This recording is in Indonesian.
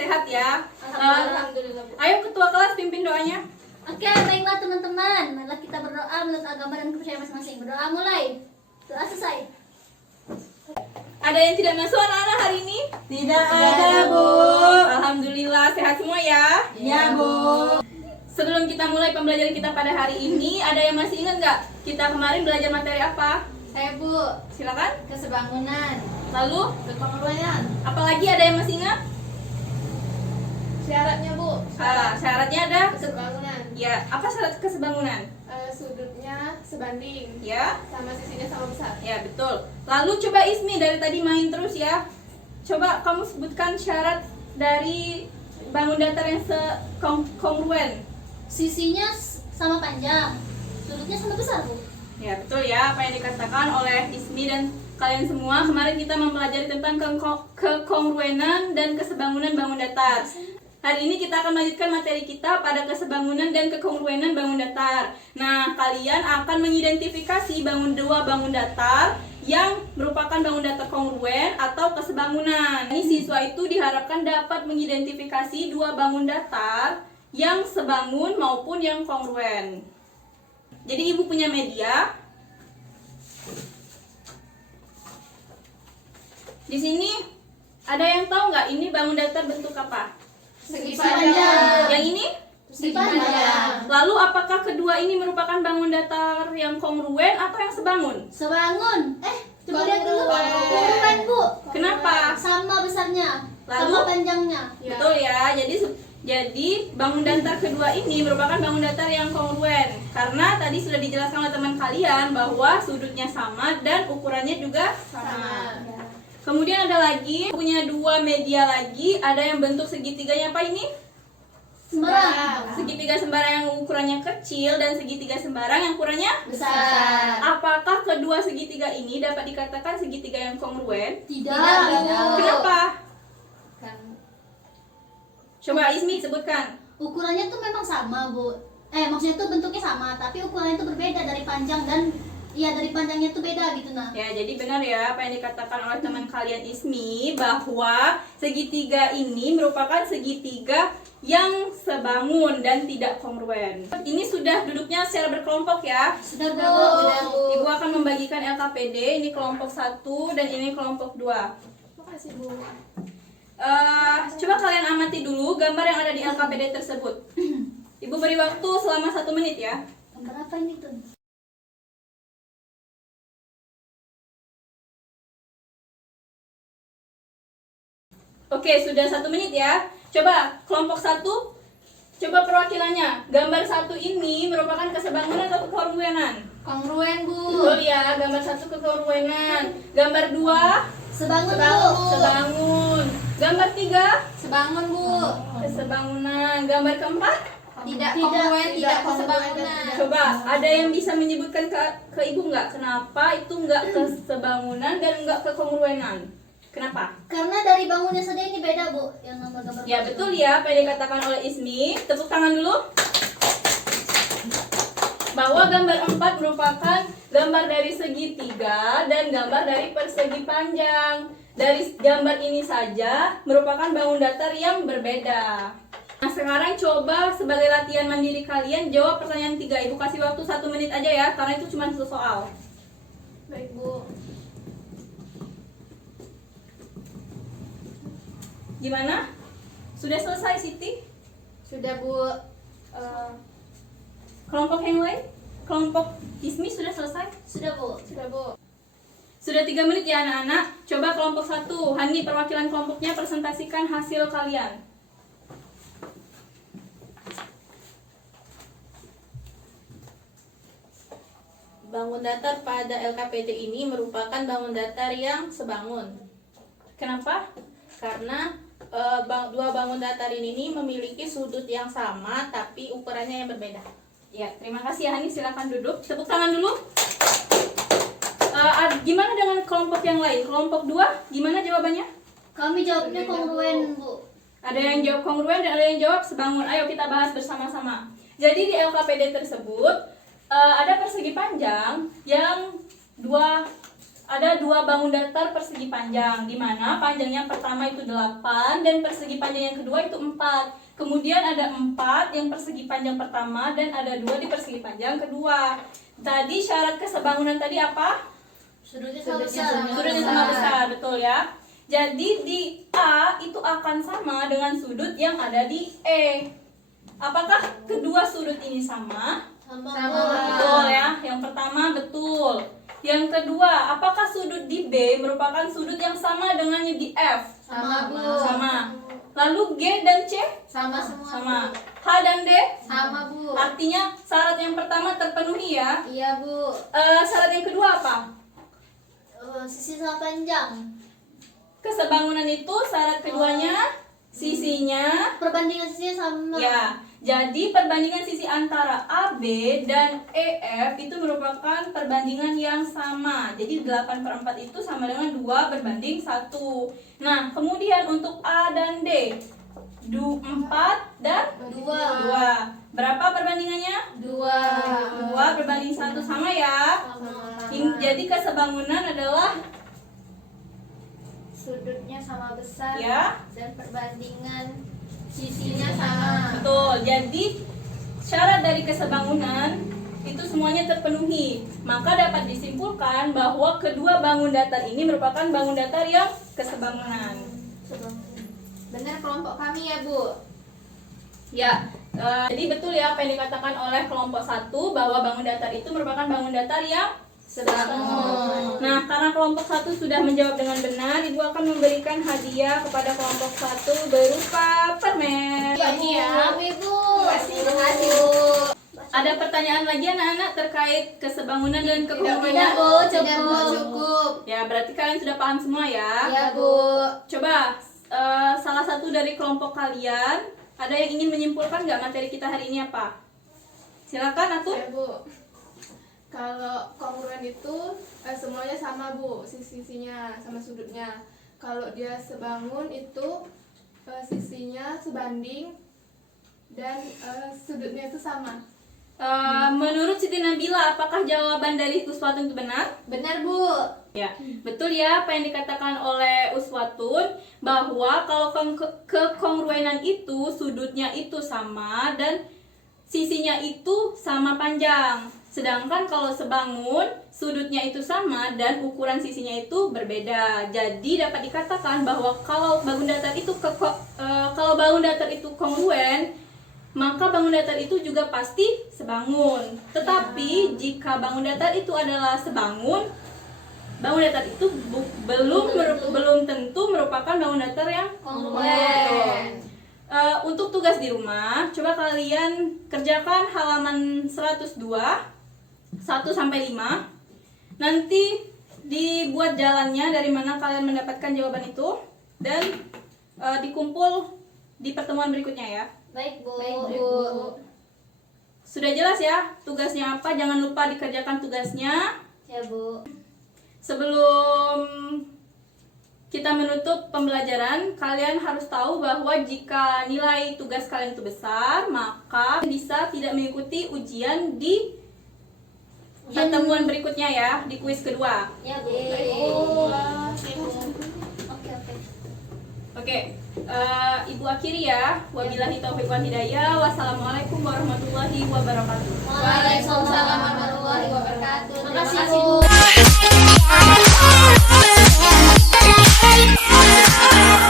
sehat ya. Alhamdulillah, Bu. Ayo ketua kelas pimpin doanya. Oke, baiklah teman-teman. Marilah kita berdoa menurut agama dan kepercayaan masing-masing. Berdoa mulai. Doa selesai. Ada yang tidak masuk anak-anak hari ini? Tidak ada, Bu. Alhamdulillah sehat semua ya. Ya, Bu. Sebelum kita mulai pembelajaran kita pada hari ini, ada yang masih ingat nggak kita kemarin belajar materi apa? Saya, Bu. Silakan. Kesebangunan. Lalu, Berkongruensi. apalagi ada yang masih ingat? Syaratnya, Bu. Syaratnya ada. Kesebangunan. Ya, apa syarat kesebangunan? Sudutnya sebanding. Ya, Sama sisinya sama besar. ya betul. Lalu coba Ismi dari tadi main terus ya. Coba kamu sebutkan syarat dari bangun datar yang sekongruen. Sisinya sama panjang, sudutnya sama besar, Bu. Ya betul ya, apa yang dikatakan oleh Ismi dan kalian semua. Kemarin kita mempelajari tentang kekongruenan dan kesebangunan bangun datar. Hari ini kita akan melanjutkan materi kita pada kesebangunan dan kekongruenan bangun datar. Nah, kalian akan mengidentifikasi dua bangun datar yang merupakan bangun datar kongruen atau kesebangunan. Ini siswa itu diharapkan dapat mengidentifikasi dua bangun datar yang sebangun maupun yang kongruen. Jadi ibu punya media. Di sini ada yang tahu nggak ini bangun datar bentuk apa? Segi panjang. Yang ini? Segi panjang. Lalu apakah kedua ini merupakan bangun datar yang kongruen atau yang sebangun? Sebangun. Coba lihat dulu. Kongruen. Kongruen, Bu. Kenapa? Sama besarnya, Lalu? sama panjangnya. Ya. Betul ya. Jadi bangun datar kedua ini merupakan bangun datar yang kongruen karena tadi sudah dijelaskan oleh teman kalian bahwa sudutnya sama dan ukurannya juga sama. Sama. Kemudian ada lagi punya dua media lagi, ada yang bentuk segitiganya apa ini? Sembarang. Segitiga sembarang yang ukurannya kecil dan segitiga sembarang yang ukurannya Besar. Apakah kedua segitiga ini dapat dikatakan segitiga yang kongruen? Tidak. Kenapa? Kan Coba Ismi sebutkan. Ukurannya tuh memang sama, Bu. Maksudnya tuh bentuknya sama, tapi ukurannya tuh berbeda dari panjang dan dari panjangnya tuh beda gitu nah. Ya, jadi benar ya apa yang dikatakan oleh teman kalian Ismi bahwa segitiga ini merupakan segitiga yang sebangun dan tidak kongruen. Ini sudah duduknya secara berkelompok ya. Sudah, Bu. Sudah, Bu. Ibu akan membagikan LKPD, ini kelompok 1 dan ini kelompok 2. Makasih, Bu. Coba kalian amati dulu gambar yang ada di LKPD tersebut. Ibu beri waktu selama 1 menit ya. Gambar apa ini tuh? Oke, sudah 1 menit ya. Coba kelompok 1, coba perwakilannya. Gambar 1 ini merupakan kesebangunan atau kekongruenan? Kongruen, Bu. Betul ya, gambar 1 kekongruenan. Gambar 2, Sebangun, Sebangun, Bu. sebangun. Gambar 3, Sebangun, Bu. kesebangunan. Gambar keempat, Tidak Tidak, kongruen, tidak tidak kesebangunan. coba ada yang bisa menyebutkan ke ibu nggak kenapa itu nggak kesebangunan dan nggak kekongruenan? Kenapa? Karena dari bangunnya saja ini beda, Bu. Yang nomor gambar. Ya betul ya, apa yang dikatakan oleh Ismi. Tepuk tangan dulu. Bahwa gambar 4 merupakan gambar dari segitiga dan gambar dari persegi panjang. Dari gambar ini saja merupakan bangun datar yang berbeda. Nah sekarang coba sebagai latihan mandiri kalian jawab pertanyaan 3. Ibu kasih waktu 1 menit aja ya, karena itu cuma 1 soal. Baik, Bu. Gimana? Sudah selesai Siti? Sudah, Bu. Kelompok yang lain? Kelompok Ismi sudah selesai? Sudah, Bu. Sudah, Bu. Sudah 3 menit ya anak-anak. Coba kelompok 1, Hani perwakilan kelompoknya presentasikan hasil kalian. Bangun datar pada LKPD ini merupakan bangun datar yang sebangun. Kenapa? Karena dua bangun datar ini memiliki sudut yang sama tapi ukurannya yang berbeda. Ya, terima kasih ya Hani, silakan duduk. Tepuk tangan dulu. Gimana dengan kelompok yang lain? Kelompok 2, gimana jawabannya? Kami jawabnya kongruen, Bu. Ada yang jawab kongruen dan ada yang jawab sebangun. Ayo kita bahas bersama-sama. Jadi di LKPD tersebut ada persegi panjang yang dua ada dua bangun datar persegi panjang, di mana panjang yang pertama itu 8 dan persegi panjang yang kedua itu 4. Kemudian ada 4 yang persegi panjang pertama dan ada 2 di persegi panjang kedua. Tadi syarat kesebangunan tadi apa? Sudutnya sama besar. Sudutnya sama besar, betul ya. Jadi di A itu akan sama dengan sudut yang ada di E. Apakah kedua sudut ini sama? Sama. Betul ya. Yang pertama betul. Yang kedua, apakah sudut di B merupakan sudut yang sama dengan yang di F? Sama, Bu. Sama. Lalu G dan C? Sama semua. Sama. H dan D? Sama, Bu. Artinya syarat yang pertama terpenuhi ya. Iya, Bu. Syarat yang kedua apa? Sisi sama panjang. Kesebangunan itu syarat keduanya sisinya. Perbandingan sisinya sama. Ya. Jadi perbandingan sisi antara AB dan EF itu merupakan perbandingan yang sama. Jadi 8/4 itu sama dengan 2 berbanding 1. Nah, kemudian untuk A dan D 4 dan 2. Berapa perbandingannya? 2 berbanding 1, sama ya. Jadi kesebangunan adalah Sudutnya sama besar. ya. Dan perbandingan sisinya sama. Betul. Jadi syarat dari kesebangunan itu semuanya terpenuhi. Maka dapat disimpulkan bahwa kedua bangun datar ini merupakan bangun datar yang kesebangunan. Benar kelompok kami ya, Bu. Ya. Jadi betul ya apa yang dikatakan oleh kelompok 1 bahwa bangun datar itu merupakan bangun datar yang Sebangun. Nah, karena kelompok 1 sudah menjawab dengan benar, Ibu akan memberikan hadiah kepada kelompok 1 berupa permen. Ini ya. Ibu. Terima kasih, Bu. Ada pertanyaan lagi anak-anak terkait kesebangunan dan Tidak, kekompakan? Bu. Cukup. Ya, berarti kalian sudah paham semua ya? Iya, Bu. Coba salah satu dari kelompok kalian ada yang ingin menyimpulkan nggak materi kita hari ini apa? Silakan Atu. Bu, kalau kongruen itu semuanya sama, Bu, sisinya sama sudutnya. Kalau dia sebangun itu sisinya sebanding dan sudutnya itu sama. Menurut Siti Nabila, apakah jawaban dari Uswatun itu benar? Benar, Bu. Ya, betul ya apa yang dikatakan oleh Uswatun bahwa kalau kekongruenan itu sudutnya itu sama dan sisinya itu sama panjang. Sedangkan kalau sebangun sudutnya itu sama dan ukuran sisinya itu berbeda. Jadi dapat dikatakan bahwa kalau bangun datar itu kalau bangun datar itu kongruen, maka bangun datar itu juga pasti sebangun. Tetapi jika bangun datar itu adalah sebangun, bangun datar itu belum tentu merupakan bangun datar yang Kongruen. Untuk tugas di rumah, coba kalian kerjakan halaman 102 1-5. Nanti dibuat jalannya dari mana kalian mendapatkan jawaban itu dan dikumpul di pertemuan berikutnya ya. Baik, Bu. Sudah jelas ya tugasnya apa? Jangan lupa dikerjakan tugasnya. Ya, Bu. Sebelum kita menutup pembelajaran, kalian harus tahu bahwa jika nilai tugas kalian itu besar, maka bisa tidak mengikuti ujian di pertemuan berikutnya ya, di kuis kedua. Ya, Bu. Oke, Ibu akhiri ya. Wabillahi taufiq wal hidayah. Wassalamualaikum warahmatullahi wabarakatuh. Waalaikumsalam warahmatullahi wabarakatuh. Terima kasih, Terima kasih, Bu. Bu.